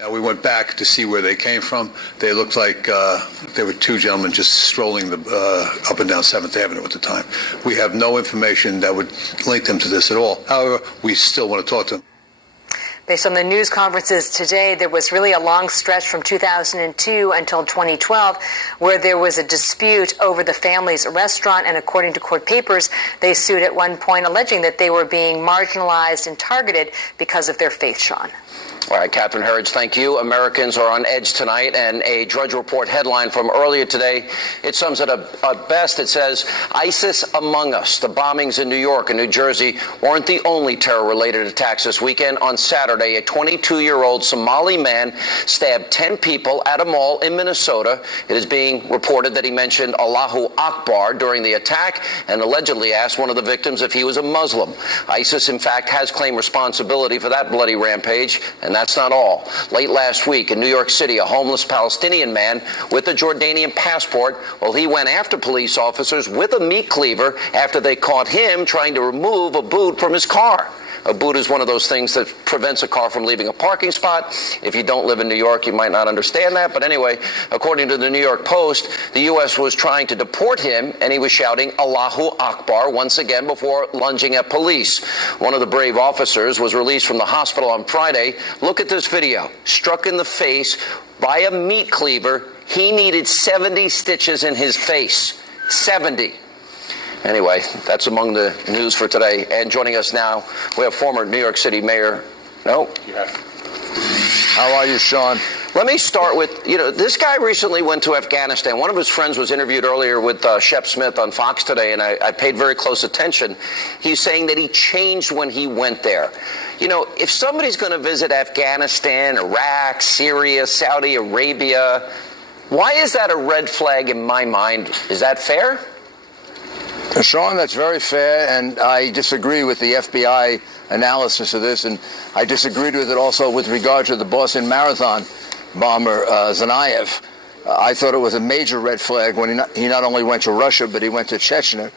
Now, we went back to see where they came from. They looked like there were two gentlemen just strolling up and down 7th Avenue at the time. We have no information that would link them to this at all. However, we still want to talk to them. Based on the news conferences today, there was really a long stretch from 2002 until 2012 where there was a dispute over the family's restaurant, and according to court papers, they sued at one point alleging that they were being marginalized and targeted because of their faith, Sean. All right, Catherine Herridge, thank you. Americans are on edge tonight, and a Drudge Report headline from earlier today, it sums it up best. It says, ISIS among us. The bombings in New York and New Jersey weren't the only terror-related attacks this weekend. On Saturday, a 22-year-old Somali man stabbed 10 people at a mall in Minnesota. It is being reported that he mentioned Allahu Akbar during the attack and allegedly asked one of the victims if he was a Muslim. ISIS, in fact, has claimed responsibility for that bloody rampage, and that's not all. Late last week in New York City, a homeless Palestinian man with a Jordanian passport, well, he went after police officers with a meat cleaver after they caught him trying to remove a boot from his car. A boot is one of those things that prevents a car from leaving a parking spot. If you don't live in New York, you might not understand that. But anyway, according to the New York Post, the U.S. was trying to deport him, and he was shouting Allahu Akbar once again before lunging at police. One of the brave officers was released from the hospital on Friday. Look at this video. Struck in the face by a meat cleaver. He needed 70 stitches in his face. 70. Anyway, that's among the news for today. And joining us now, we have former New York City Mayor. No? Yeah. How are you, Sean? Let me start with, this guy recently went to Afghanistan. One of his friends was interviewed earlier with Shep Smith on Fox today, and I paid very close attention. He's saying that he changed when he went there. If somebody's going to visit Afghanistan, Iraq, Syria, Saudi Arabia, why is that a red flag in my mind? Is that fair? Sean, that's very fair, and I disagree with the FBI analysis of this, and I disagreed with it also with regard to the Boston Marathon bomber, Tsarnaev. I thought it was a major red flag when he not only went to Russia, but he went to Chechnya.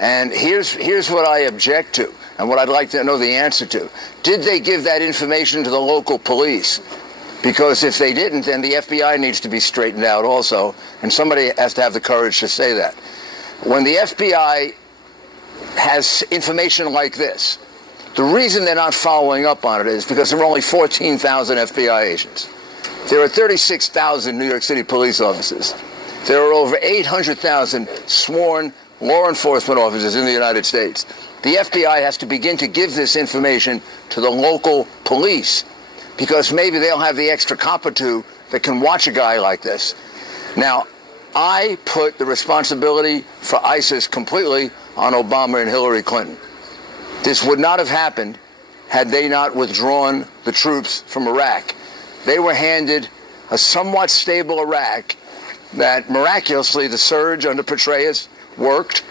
And here's what I object to, and what I'd like to know the answer to. Did they give that information to the local police? Because if they didn't, then the FBI needs to be straightened out also, and somebody has to have the courage to say that. When the FBI has information like this, the reason they're not following up on it is because there are only 14,000 FBI agents. There are 36,000 New York City police officers. There are over 800,000 sworn law enforcement officers in the United States. The FBI has to begin to give this information to the local police because maybe they'll have the extra cop or two that can watch a guy like this. Now, I put the responsibility for ISIS completely on Obama and Hillary Clinton. This would not have happened had they not withdrawn the troops from Iraq. They were handed a somewhat stable Iraq that miraculously the surge under Petraeus worked.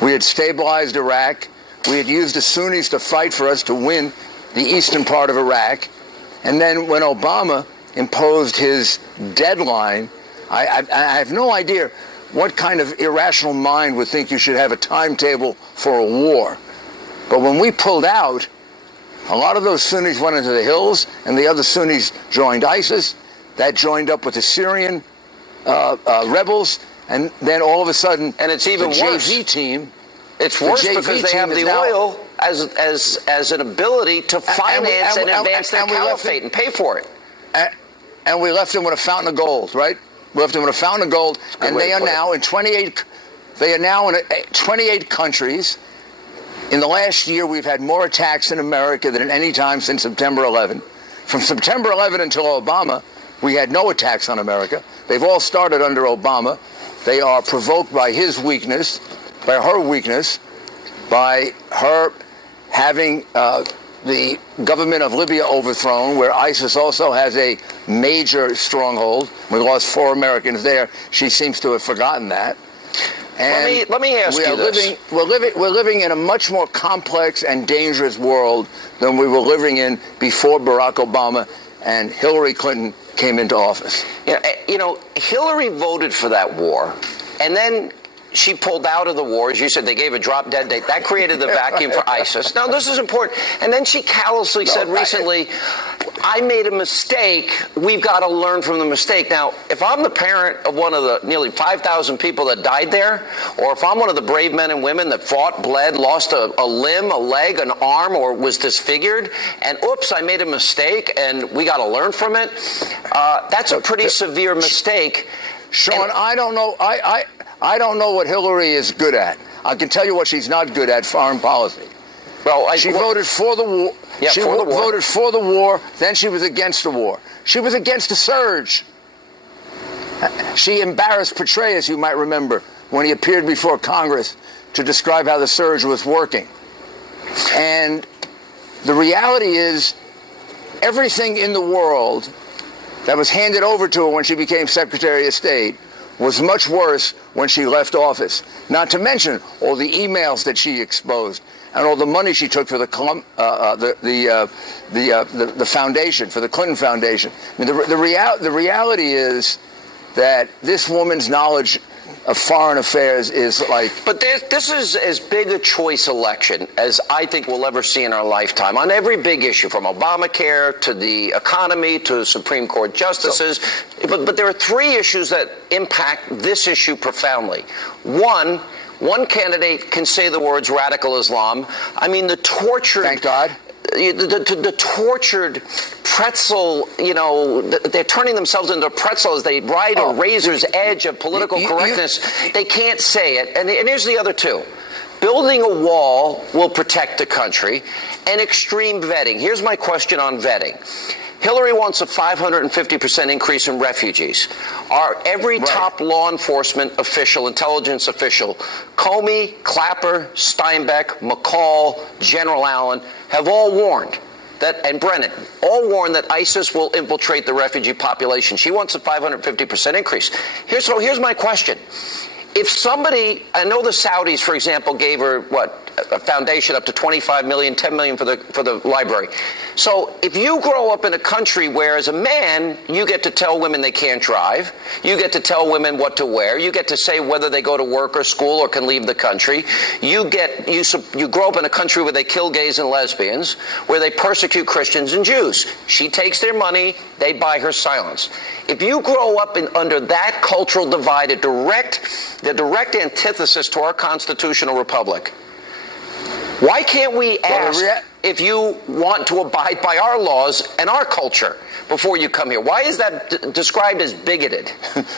We had stabilized Iraq. We had used the Sunnis to fight for us to win the eastern part of Iraq. And then when Obama imposed his deadline, I have no idea what kind of irrational mind would think you should have a timetable for a war. But when we pulled out, a lot of those Sunnis went into the hills, and the other Sunnis joined ISIS. That joined up with the Syrian rebels, and then all of a sudden, and it's even the worse. JV team. It's worse because they have the oil as an ability to finance and advance their caliphate and pay for it. And we left them with a fountain of gold, right? We left them with a fountain of gold, and they are now in 28. They are now in 28 countries. In the last year, we've had more attacks in America than at any time since September 11. From September 11 until Obama, we had no attacks on America. They've all started under Obama. They are provoked by his weakness, by her weakness, by her having the government of Libya overthrown, where ISIS also has a major stronghold. We lost 4 Americans there. She seems to have forgotten that. And let me ask you this. We're living in a much more complex and dangerous world than we were living in before Barack Obama and Hillary Clinton came into office. Hillary voted for that war, and then she pulled out of the war. As you said, they gave a drop-dead date. That created the vacuum for ISIS. Now, this is important. And then she callously said recently, I made a mistake. We've got to learn from the mistake. Now, if I'm the parent of one of the nearly 5,000 people that died there, or if I'm one of the brave men and women that fought, bled, lost a limb, a leg, an arm, or was disfigured, and oops, I made a mistake, and we got to learn from it, that's a pretty severe mistake. Sean, I don't know. I don't know what Hillary is good at. I can tell you what she's not good at: foreign policy. Well, she voted for the war. Yeah, she for the war. voted for the war. Then she was against the war. She was against the surge. She embarrassed Petraeus, you might remember, when he appeared before Congress to describe how the surge was working. And the reality is, everything in the world that was handed over to her when she became Secretary of State was much worse when she left office. Not to mention all the emails that she exposed and all the money she took for the foundation, for the Clinton Foundation. I mean, the reality is that this woman's knowledge of foreign affairs is like... But this is as big a choice election as I think we'll ever see in our lifetime on every big issue, from Obamacare to the economy to Supreme Court justices. But there are three issues that impact this issue profoundly. One candidate can say the words radical Islam. I mean, the tortured... Thank God. The tortured pretzel, they're turning themselves into a pretzel as they ride a razor's edge of political correctness. They can't say it. And here's the other two. Building a wall will protect the country, and extreme vetting. Here's my question on vetting. Hillary wants a 550% increase in refugees. Every top law enforcement official, intelligence official, Comey, Clapper, Steinbeck, McCall, General Allen, have all warned that, and Brennan, all warned that ISIS will infiltrate the refugee population. She wants a 550% increase. Here's my question. If somebody, I know the Saudis, for example, gave her, a foundation up to $25 million, $10 million for the library. So if you grow up in a country where, as a man, you get to tell women they can't drive, you get to tell women what to wear, you get to say whether they go to work or school or can leave the country, you grow up in a country where they kill gays and lesbians, where they persecute Christians and Jews. She takes their money, they buy her silence. If you grow up under that cultural divide, the direct antithesis to our constitutional republic, why can't we ask if you want to abide by our laws and our culture before you come here? Why is that described as bigoted?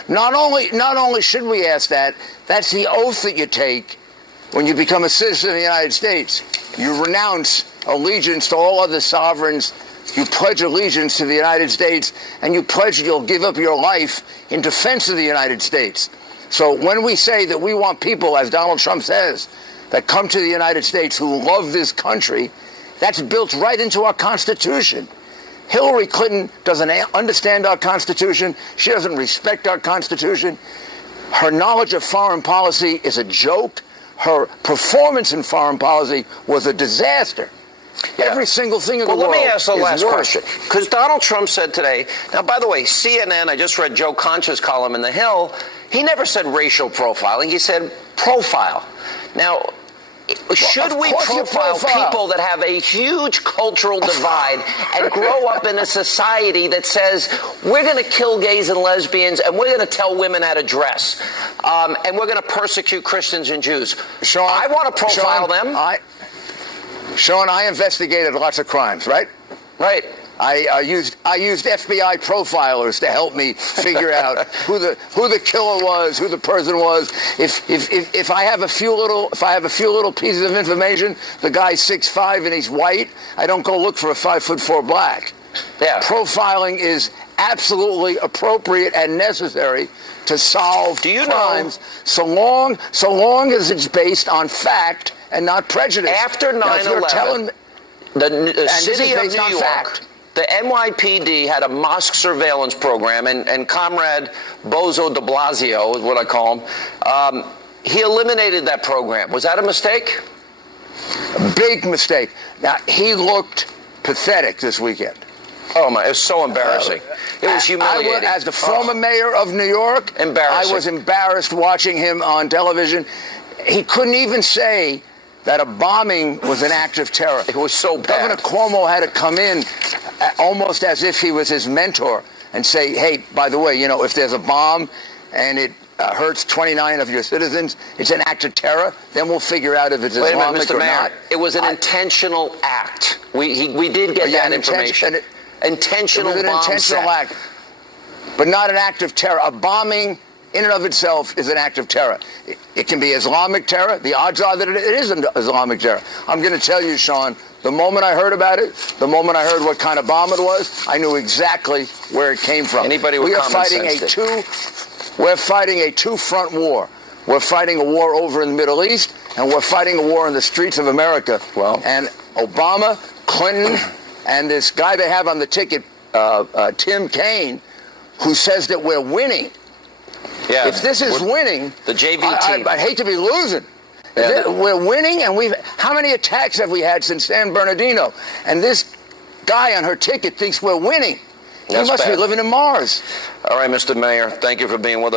Not only should we ask that, that's the oath that you take when you become a citizen of the United States. You renounce allegiance to all other sovereigns. You pledge allegiance to the United States, and you pledge you'll give up your life in defense of the United States. So when we say that we want people, as Donald Trump says, that come to the United States who love this country, that's built right into our Constitution. Hillary Clinton doesn't understand our Constitution. She doesn't respect our Constitution. Her knowledge of foreign policy is a joke. Her performance in foreign policy was a disaster. Yeah. Every single thing in the world. Well, let me ask the last worse. question. Because Donald Trump said today, now, by the way, CNN, I just read Joe Concha's column in The Hill, he never said racial profiling, he said profile. Now, should we profile people that have a huge cultural divide and grow up in a society that says we're going to kill gays and lesbians and we're going to tell women how to dress and we're going to persecute Christians and Jews? Sean, I want to profile them. Sean, I investigated lots of crimes, right? Right. I used FBI profilers to help me figure out who the killer was, who the person was. If I have a few little pieces of information, the guy's 6'5" and he's white, I don't go look for a 5'4" black. Yeah. Profiling is absolutely appropriate and necessary to solve crimes, so long as it's based on fact and not prejudice. After 9/11, the city of New York, the NYPD had a mosque surveillance program, and Comrade Bozo de Blasio is what I call him. He eliminated that program. Was that a mistake? A big mistake. Now, he looked pathetic this weekend. Oh, my, it was so embarrassing. It was humiliating. As the former mayor of New York, I was embarrassed watching him on television. He couldn't even say that a bombing was an act of terror. It was so bad. Governor Cuomo had to come in almost as if he was his mentor and say, hey, by the way, you know, if there's a bomb and it hurts 29 of your citizens, it's an act of terror, then we'll figure out if it's Wait a minute, Islamic Mr. or Mayor. not. It was an intentional act. We did get that information. Intentional It was an bomb intentional set. act, but not an act of terror. A bombing in and of itself is an act of terror. It can be Islamic terror. The odds are that it is Islamic terror. I'm going to tell you, Sean, the moment I heard about it, the moment I heard what kind of bomb it was, I knew exactly where it came from. Anybody with common sense We're fighting a two-front war. We're fighting a war over in the Middle East, and we're fighting a war in the streets of America. Well, and Obama, Clinton, and this guy they have on the ticket, Tim Kaine, who says that we're winning. Yeah, if this is winning, the JV team. I hate to be losing. Yeah, we're winning, and how many attacks have we had since San Bernardino? And this guy on her ticket thinks we're winning. He must be living in Mars. All right, Mr. Mayor, thank you for being with us.